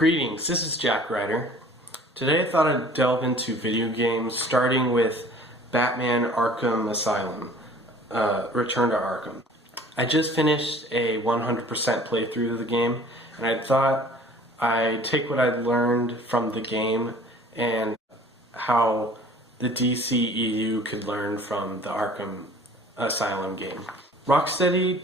Greetings, this is Jack Ryder. Today I thought I'd delve into video games, starting with Batman Arkham Asylum, Return to Arkham. I just finished a 100% playthrough of the game, and I thought I'd take what I'd learned from the game and how the DCEU could learn from the Arkham Asylum game. Rocksteady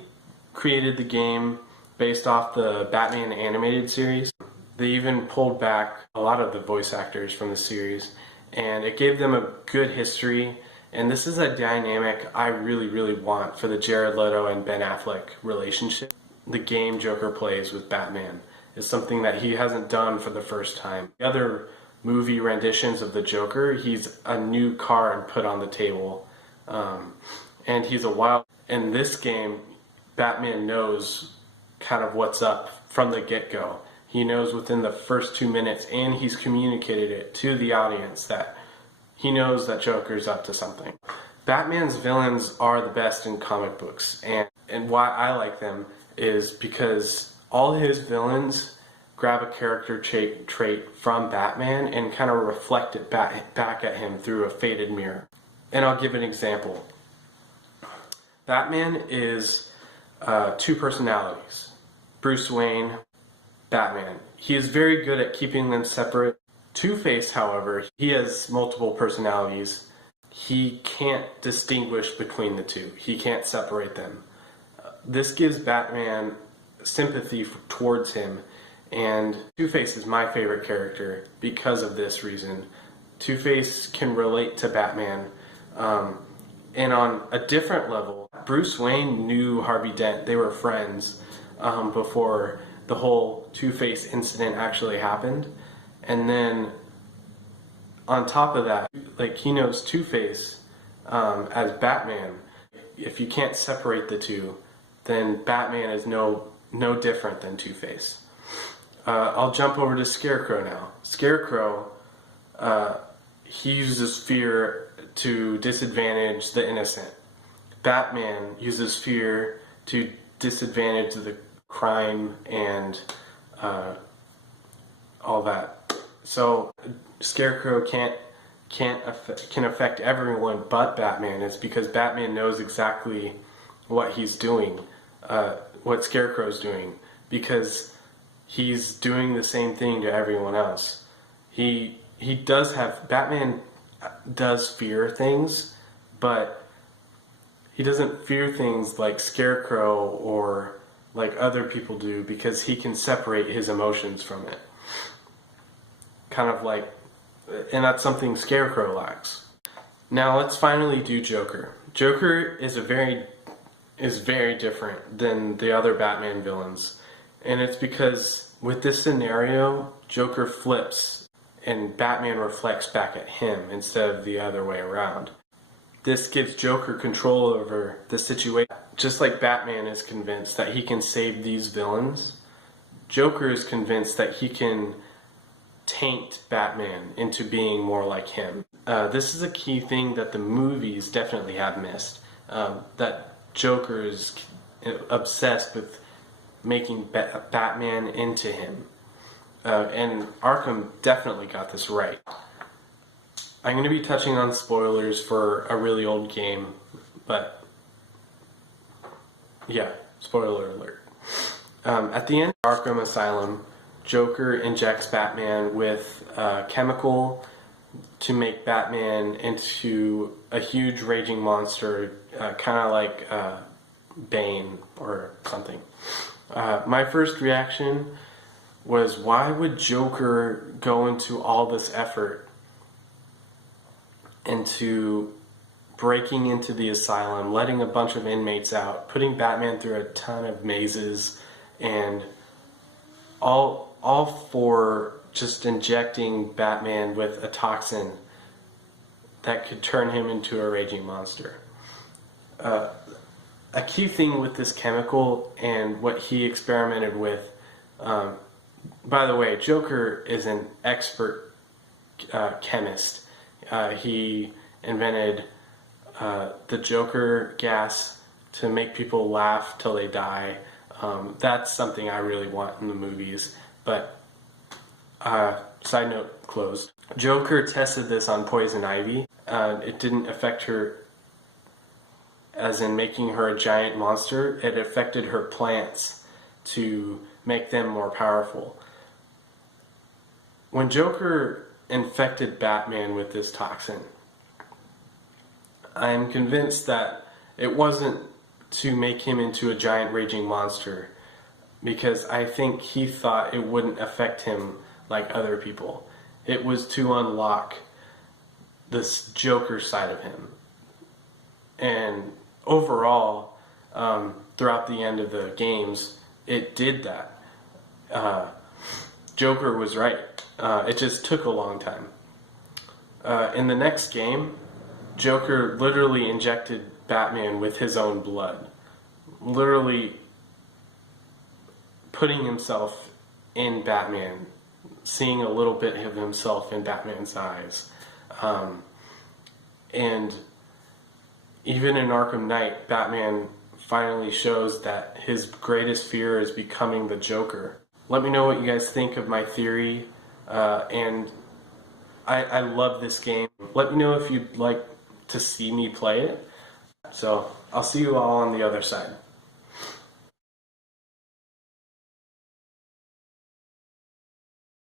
created the game based off the Batman animated series. They even pulled back a lot of the voice actors from the series, and it gave them a good history. And this is a dynamic I really want for the Jared Leto and Ben Affleck relationship. The game Joker plays with Batman is something that he hasn't done for the first time. The other movie renditions of the Joker, he's a new card put on the table, and he's a wild. In this game, Batman knows kind of what's up from the get-go. He knows within the first 2 minutes, and he's communicated it to the audience that he knows that Joker's up to something. Batman's villains are the best in comic books, and why I like them is because all his villains grab a character trait from Batman and kind of reflect it back at him through a faded mirror. And I'll give an example. Batman is two personalities. Bruce Wayne, Batman. He is very good at keeping them separate. Two-Face, however, he has multiple personalities. He can't distinguish between the two. He can't separate them. This gives Batman sympathy towards him, and Two-Face is my favorite character because of this reason. Two-Face can relate to Batman, and on a different level, Bruce Wayne knew Harvey Dent. They were friends before the whole Two-Face incident actually happened. And then on top of that, like, he knows Two-Face as Batman. If you can't separate the two, then Batman is no different than Two-Face. I'll jump over to Scarecrow now. Scarecrow, he uses fear to disadvantage the innocent. Batman uses fear to disadvantage the crime and all that. So Scarecrow can affect everyone but Batman. It's because Batman knows exactly what he's doing, what Scarecrow's doing, because he's doing the same thing to everyone else. Batman does fear things, but he doesn't fear things like Scarecrow or like other people do, because he can separate his emotions from it. Kind of like, and that's something Scarecrow lacks. Now let's finally do Joker. Joker is very different than the other Batman villains, and it's because with this scenario, Joker flips and Batman reflects back at him instead of the other way around. This gives Joker control over the situation. Just like Batman is convinced that he can save these villains, Joker is convinced that he can taint Batman into being more like him. This is a key thing that the movies definitely have missed. That Joker is obsessed with making Batman into him. And Arkham definitely got this right. I'm going to be touching on spoilers for a really old game, but yeah, spoiler alert. At the end of Arkham Asylum, Joker injects Batman with a chemical to make Batman into a huge raging monster, kind of like Bane or something. My first reaction was, why would Joker go into all this effort into breaking into the asylum, letting a bunch of inmates out, putting Batman through a ton of mazes, and all for just injecting Batman with a toxin that could turn him into a raging monster. A key thing with this chemical and what he experimented with, by the way, Joker is an expert chemist. He invented the Joker gas to make people laugh till they die. That's something I really want in the movies. But Side note closed. Joker tested this on Poison Ivy. It didn't affect her as in making her a giant monster. It affected her plants to make them more powerful. When Joker infected Batman with this toxin, I'm convinced that it wasn't to make him into a giant raging monster, because I think he thought it wouldn't affect him like other people. It was to unlock this Joker side of him. And overall, throughout the end of the games, it did that. Joker was right. It just took a long time. In the next game, Joker literally injected Batman with his own blood. Literally putting himself in Batman, seeing a little bit of himself in Batman's eyes. And even in Arkham Knight, Batman finally shows that his greatest fear is becoming the Joker. Let me know what you guys think of my theory, and I love this game. Let me know if you'd like to see me play it. So I'll see you all on the other side.